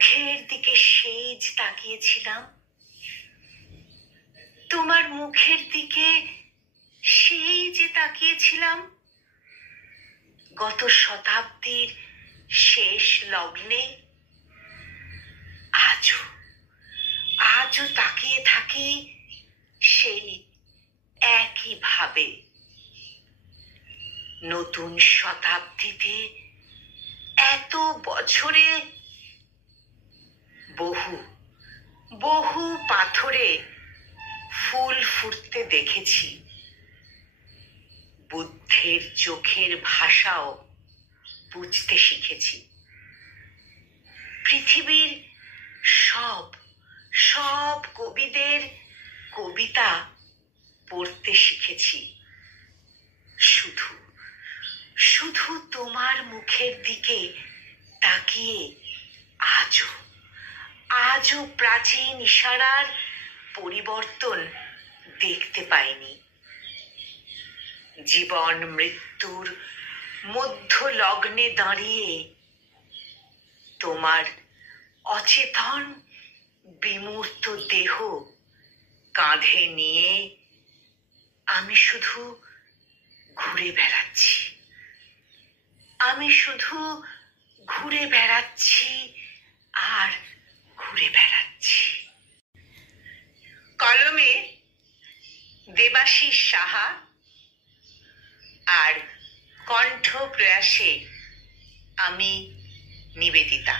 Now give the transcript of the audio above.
মুখের দিকে সেজ তাকিয়েছিলাম, তোমার মুখের দিকে সেই যে তাকিয়েছিলাম গত শতাব্দীর শেষ লগ্নে। আজও তাকিয়ে থাকি সেই একই ভাবে। নতুন শতাব্দীতে এত বছরে বহু বহু পাথরে ফুল ফুটতে দেখেছি, বুদ্ধের চোখের ভাষাও বুঝতে শিখেছি, পৃথিবীর সব সব কবিদের কবিতা পড়তে শিখেছি। শুধু শুধু তোমার মুখের দিকে তাকিয়ে আজও প্রাচীন ইশারার পরিবর্তন দেখতে পাইনি। জীবন মৃত্যুর মধ্য লগ্নে দাঁড়িয়ে তোমার অচেতন বিমূর্ত দেহ কাঁধে নিয়ে আমি শুধু ঘুরে বেড়াচ্ছি। আর ঘুরে বেড়াচ্ছি। কলমে দেবাশিস সাহা আর কণ্ঠ প্রয়াসে আমি নিবেদিতা।